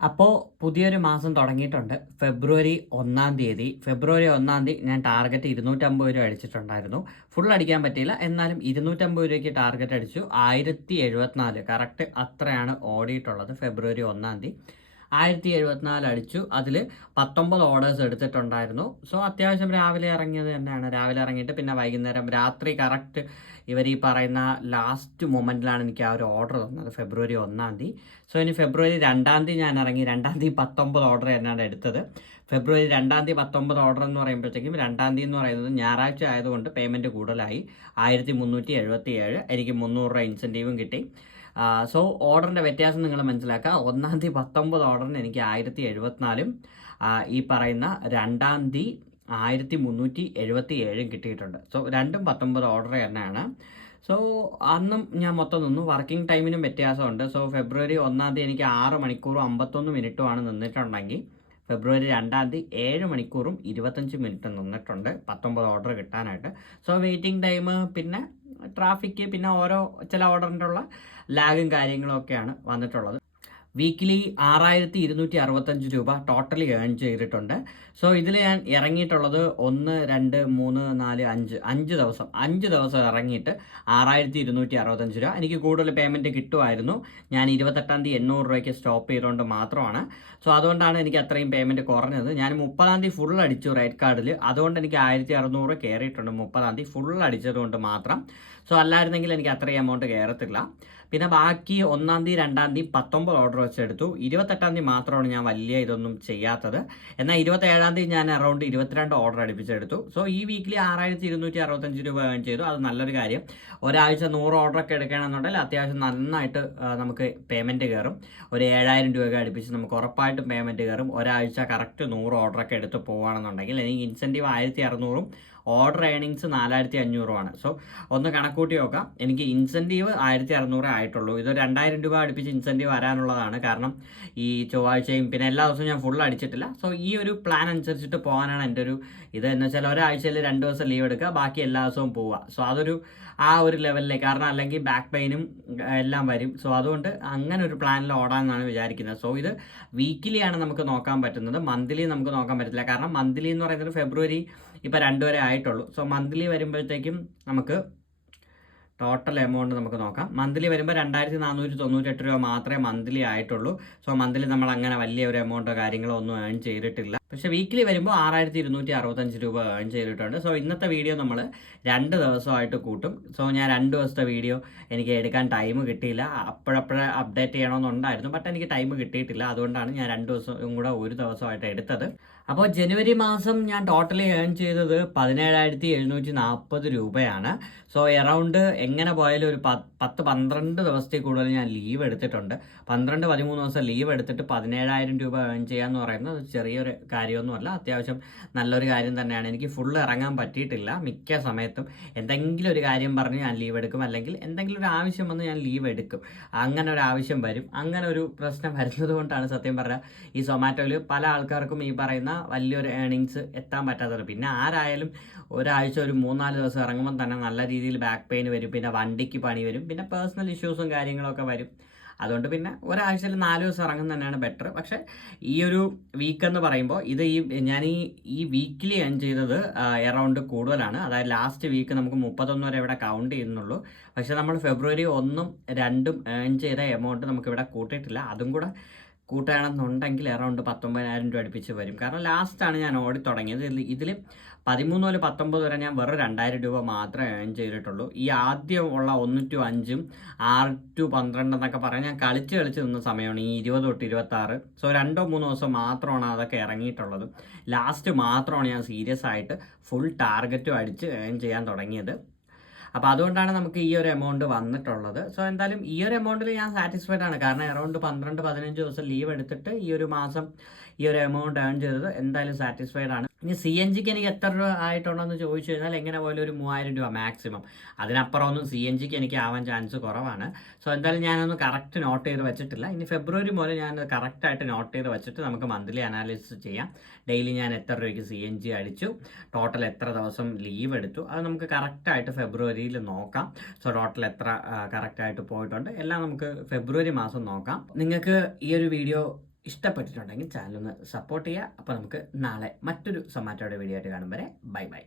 അപ്പോൾ പുതിയൊരു മാസം തുടങ്ങിയിട്ടുണ്ട്. ഫെബ്രുവരി 1 ഞാൻ ടാർഗറ്റ് 250 രൂപ അടിച്ചിട്ടുണ്ടായിരുന്നു. ഫുൾ അടിക്കാൻ പറ്റിയില്ല. എന്നാലും 250 രൂപയ്ക്ക് ടാർഗറ്റ് അടിച്ചു. 1074 കറക്റ്റ് അത്രയാണ് ഓടിയിട്ടുള്ളത്. ഫെബ്രുവരി 1 1074 അടിച്ചു. അതിൽ 19 ഓർഡേഴ്സ് എടുത്തിട്ടുണ്ടായിരുന്നു. സോ അത്യാവശ്യം രാവിലെ ഇറങ്ങിയത് തന്നെയാണ്. രാവിലെ ഇറങ്ങിയിട്ട് പിന്നെ വൈകുന്നേരം രാത്രി കറക്റ്റ് ഇവർ ഈ പറയുന്ന ലാസ്റ്റ് മൊമെൻറ്റിലാണ് എനിക്ക് ആ ഒരു ഓർഡർ തന്നത് ഫെബ്രുവരി 1. സോ ഇനി ഫെബ്രുവരി 2 ഞാൻ ഇറങ്ങി. 2 19 ഓർഡർ തന്നെയാണ് എടുത്തത്. ഫെബ്രുവരി 2 19 ഓർഡർ എന്ന് പറയുമ്പോഴത്തേക്കും 2 എന്ന് പറയുന്നത് ഞായറാഴ്ച ആയതുകൊണ്ട് പേയ്മെൻറ്റ് കൂടുതലായി. 1377 എനിക്ക് 300 രൂപ ഇൻസെൻറ്റീവും കിട്ടി. സോ ഓർഡറിൻ്റെ വ്യത്യാസം നിങ്ങൾ മനസ്സിലാക്കുക. 19 ഓർഡറിന് എനിക്ക് 1074 ഈ പറയുന്ന 1377 കിട്ടിയിട്ടുണ്ട്. സോ രണ്ടും 19 ഓർഡർ തന്നെയാണ്. സോ അന്നും ഞാൻ മൊത്തം നിന്നു. വർക്കിംഗ് ടൈമിനും വ്യത്യാസമുണ്ട്. സോ ഫെബ്രുവരി 1 എനിക്ക് 6 മണിക്കൂറും 51 മിനിറ്റുമാണ് നിന്നിട്ടുണ്ടെങ്കിൽ ഫെബ്രുവരി 2 7 മണിക്കൂറും 25 മിനിറ്റ് നിന്നിട്ടുണ്ട് 19 ഓർഡർ കിട്ടാനായിട്ട്. സോ വെയിറ്റിംഗ് ടൈം, പിന്നെ ട്രാഫിക്, പിന്നെ ഓരോ ചില ഓർഡറിൻ്റെ ഉള്ള ലാഗും കാര്യങ്ങളും ഒക്കെയാണ് വന്നിട്ടുള്ളത്. വീക്കിലി 6265 രൂപ ടോട്ടലി ഏൺ ചെയ്തിട്ടുണ്ട്. സോ ഇതിൽ ഞാൻ ഇറങ്ങിയിട്ടുള്ളത് 1 2 3 4 5 ദിവസം 5 ദിവസം ഇറങ്ങിയിട്ട് 6265 രൂപ. എനിക്ക് കൂടുതൽ പേയ്മെൻറ്റ് കിട്ടുമായിരുന്നു. ഞാൻ 28 800 രൂപയ്ക്ക് സ്റ്റോപ്പ് ചെയ്തുകൊണ്ട് മാത്രമാണ്. സോ അതുകൊണ്ടാണ് എനിക്ക് അത്രയും പേയ്മെൻറ്റ് കുറഞ്ഞത്. ഞാൻ 30 ഫുൾ അടിച്ചു റേറ്റ് കാർഡിൽ. അതുകൊണ്ട് എനിക്ക് 1600 കയറിയിട്ടുണ്ട് 30 ഫുൾ അടിച്ചത് കൊണ്ട് മാത്രം. സോ അല്ലായിരുന്നെങ്കിൽ എനിക്ക് അത്രയും എമൗണ്ട് കയറത്തില്ല. പിന്നെ ബാക്കി 1 2 19 ഓർഡർ വെച്ചെടുത്തു. 28 മാത്രമാണ് ഞാൻ വലിയ ഇതൊന്നും ചെയ്യാത്തത്. എന്നാൽ 27 ഞാൻ അറൗണ്ട് 22 ഓർഡർ അടുപ്പിച്ചെടുത്തു. സോ ഈ വീക്കിലി 6265 രൂപ ഏൺ ചെയ്തു. അത് നല്ലൊരു കാര്യം. ഒരാഴ്ച 100 ഓർഡറൊക്കെ എടുക്കുകയാണെന്നുണ്ടെങ്കിൽ അത്യാവശ്യം നന്നായിട്ട് നമുക്ക് പേയ്മെൻറ്റ് കയറും. ഒരു 7000 രൂപയൊക്കെ അടുപ്പിച്ച് നമുക്ക് ഉറപ്പായിട്ടും പേയ്മെൻറ്റ് കയറും. ഒരാഴ്ച കറക്റ്റ് 100 ഓർഡറൊക്കെ എടുത്ത് പോകുകയാണെന്നുണ്ടെങ്കിൽ എനിക്ക് ഇൻസെൻറ്റീവ് 1600 ഓർഡർ ഏണിങ്സ് 4500 സോ ഒന്ന് കണക്കൂട്ടി നോക്കാം. എനിക്ക് ഇൻസെൻറ്റീവ് 1600 ആയിട്ടുള്ളൂ. ഇത് 2000 രൂപ അടുപ്പിച്ച് ഇൻസെൻറ്റീവ് വരാനുള്ളതാണ്. കാരണം ഈ ചൊവ്വാഴ്ചയും പിന്നെ എല്ലാ ദിവസവും ഞാൻ ഫുൾ അടിച്ചിട്ടില്ല. സോ ഈ ഒരു പ്ലാൻ അനുസരിച്ചിട്ട് പോകാനാണ് എൻ്റെ ഒരു ഇത്. എന്ന് വെച്ചാൽ ഒരാഴ്ചയിൽ 2 ദിവസം ലീവ് എടുക്കുക, ബാക്കി എല്ലാ ദിവസവും പോവുക. സോ അതൊരു ആ ഒരു ലെവലിലേക്ക്, കാരണം അല്ലെങ്കിൽ ബാക്ക് പെയിനും എല്ലാം വരും. സോ അതുകൊണ്ട് അങ്ങനെ ഒരു പ്ലാനിൽ ഓടാമെന്നാണ് വിചാരിക്കുന്നത്. സോ ഇത് വീക്കിലിയാണ് നമുക്ക് നോക്കാൻ പറ്റുന്നത്. മന്ത്ലി നമുക്ക് നോക്കാൻ പറ്റില്ല. കാരണം മന്ത്ലി എന്ന് പറയുന്നത് ഫെബ്രുവരി ഇപ്പോൾ 2 വരെ ആയിട്ടുള്ളൂ. സോ മന്ത്ലി വരുമ്പോഴത്തേക്കും നമുക്ക് ടോട്ടൽ എമൗണ്ട് നമുക്ക് നോക്കാം. മന്ത്ലി വരുമ്പോൾ 2498 രൂപ മാത്രമേ മന്ത്ലി ആയിട്ടുള്ളൂ. സോ മന്ത്ലി നമ്മൾ അങ്ങനെ വലിയ ഒരു എമൗണ്ടോ കാര്യങ്ങളോ ഒന്നും ഏൺ ചെയ്തിട്ടില്ല. പക്ഷേ വീക്കിലി വരുമ്പോൾ 6265 രൂപ ഏൺ ചെയ്തിട്ടുണ്ട്. സോ ഇന്നത്തെ വീഡിയോ നമ്മൾ 2 ദിവസമായിട്ട് കൂട്ടും. സോ ഞാൻ 2 ദിവസത്തെ വീഡിയോ എനിക്ക് എടുക്കാൻ ടൈം കിട്ടിയില്ല. അപ്പോഴപ്പോഴേ അപ്ഡേറ്റ് ചെയ്യണമെന്നുണ്ടായിരുന്നു, ബട്ട് എനിക്ക് ടൈം കിട്ടിയിട്ടില്ല. അതുകൊണ്ടാണ് ഞാൻ 2 ദിവസം കൂടെ ഒരു ദിവസമായിട്ട് എടുത്തത്. അപ്പോൾ ജനുവരി മാസം ഞാൻ ടോട്ടലി ഏൺ ചെയ്തത് 17,740 രൂപയാണ്. സോ എറൗണ്ട് എങ്ങനെ പോയാലും ഒരു 10-12 ദിവസത്തിൽ കൂടുതൽ ഞാൻ ലീവ് എടുത്തിട്ടുണ്ട്. 12-13 ദിവസം ലീവ് എടുത്തിട്ട് 17,000 രൂപ ഏൺ ചെയ്യാന്ന് പറയുന്നത് ചെറിയൊരു കാര്യമൊന്നുമല്ല. അത്യാവശ്യം നല്ലൊരു കാര്യം തന്നെയാണ്. എനിക്ക് ഫുള്ള് ഇറങ്ങാൻ പറ്റിയിട്ടില്ല. മിക്ക സമയത്തും എന്തെങ്കിലും ഒരു കാര്യം പറഞ്ഞ് ഞാൻ ലീവ് എടുക്കും, അല്ലെങ്കിൽ എന്തെങ്കിലും ഒരു ആവശ്യം വന്ന് ഞാൻ ലീവ് എടുക്കും. അങ്ങനെ ഒരു ആവശ്യം വരും. അങ്ങനെ ഒരു പ്രശ്നം വരുന്നത് കൊണ്ടാണ് സത്യം പറഞ്ഞാൽ ഈ സൊമാറ്റോയിൽ പല ആൾക്കാർക്കും ഈ പറയുന്ന വലിയൊരു ഏണിങ്സ് എത്താൻ പറ്റാത്തത്. പിന്നെ ആരായാലും ഒരാഴ്ച ഒരു 3-4 ദിവസം ഇറങ്ങുമ്പോൾ തന്നെ നല്ല രീതിയിൽ ബാക്ക് പെയിൻ വരും, പിന്നെ വണ്ടിക്ക് പണി വരും, പിന്നെ പേഴ്സണൽ ഇഷ്യൂസും കാര്യങ്ങളൊക്കെ വരും. അതുകൊണ്ട് പിന്നെ ഒരാഴ്ചയിൽ 4 ദിവസം ഇറങ്ങുന്നത് തന്നെയാണ് ബെറ്റർ. പക്ഷേ ഈ ഒരു വീക്ക് എന്ന് പറയുമ്പോൾ ഇത് ഞാൻ ഈ വീക്കിലി ഏൺ ചെയ്തത് എറൗണ്ട് കൂടുതലാണ്. അതായത് ലാസ്റ്റ് വീക്ക് നമുക്ക് 31 വരെ ഇവിടെ കൗണ്ട് ചെയ്യുന്നുള്ളൂ. പക്ഷേ നമ്മൾ ഫെബ്രുവരി 1 2 ഏൺ ചെയ്ത എമൗണ്ട് നമുക്കിവിടെ കൂട്ടിയിട്ടില്ല. അതും കൂടെ കൂട്ടുകയാണെന്നുണ്ടെങ്കിൽ അറൗണ്ട് 19,000 രൂപ അടുപ്പിച്ച് വരും. കാരണം ലാസ്റ്റാണ് ഞാൻ ഓടി തുടങ്ങിയത്. ഇതിൽ 13 മുതൽ 19 വരെ ഞാൻ വെറും 2000 രൂപ മാത്രമേ ഏൺ ചെയ്തിട്ടുള്ളൂ. ഈ ആദ്യം ഉള്ള 1 to 5 6 to 12 എന്നൊക്കെ പറഞ്ഞാൽ ഞാൻ കളിച്ച് നിന്ന സമയമാണ് ഈ 20 തൊട്ട് 26. സോ 2-3 ദിവസം മാത്രമാണ് അതൊക്കെ ഇറങ്ങിയിട്ടുള്ളത്. ലാസ്റ്റ് മാത്രമാണ് ഞാൻ സീരിയസ് ആയിട്ട് ഫുൾ ടാർഗറ്റും അടിച്ച് ഏൺ ചെയ്യാൻ തുടങ്ങിയത്. അപ്പോൾ അതുകൊണ്ടാണ് നമുക്ക് ഈ ഒരു എമൗണ്ട് വന്നിട്ടുള്ളത്. സോ എന്തായാലും ഈ ഒരു എമൗണ്ടിൽ ഞാൻ സാറ്റിസ്ഫൈഡ് ആണ്. കാരണം അറൗണ്ട് 12-15 ദിവസം ലീവ് എടുത്തിട്ട് ഈ ഒരു മാസം ഈ ഒരു എമൗണ്ട് ഏൺ ചെയ്തത് എന്തായാലും സാറ്റിസ്ഫൈഡ് ആണ്. ഇനി CNGക്ക് എനിക്ക് എത്ര രൂപ ആയിട്ടുണ്ടെന്ന് ചോദിച്ചു കഴിഞ്ഞാൽ എങ്ങനെ പോലും ഒരു 3000 രൂപ മാക്സിമം. അതിനപ്പുറം ഒന്നും CNGക്ക് എനിക്ക് ആവാൻ ചാൻസ് കുറവാണ്. സോ എന്തായാലും ഞാനൊന്ന് കറക്റ്റ് നോട്ട് ചെയ്ത് വെച്ചിട്ടില്ല. ഇനി ഫെബ്രുവരി മുതൽ ഞാൻ കറക്റ്റായിട്ട് നോട്ട് ചെയ്ത് വെച്ചിട്ട് നമുക്ക് മന്ത്ലി അനാലിസിസ് ചെയ്യാം. ഡെയിലി ഞാൻ എത്ര രൂപയ്ക്ക് CNG അടിച്ചു, ടോട്ടൽ എത്ര ദിവസം ലീവ് എടുത്തു, അത് നമുക്ക് കറക്റ്റായിട്ട് ഫെബ്രുവരിയിൽ നോക്കാം. സോ ടോട്ടൽ എത്ര കറക്റ്റായിട്ട് പോയിട്ടുണ്ട് എല്ലാം നമുക്ക് ഫെബ്രുവരി മാസം നോക്കാം. നിങ്ങൾക്ക് ഈ ഒരു വീഡിയോ ഇഷ്ടപ്പെട്ടിട്ടുണ്ടെങ്കിൽ ചാനലൊന്ന് സപ്പോർട്ട് ചെയ്യുക. അപ്പോൾ നമുക്ക് നാളെ മറ്റൊരു സൊമാറ്റോയുടെ വീഡിയോ ആയിട്ട് കാണും വരെ ബൈ ബൈ.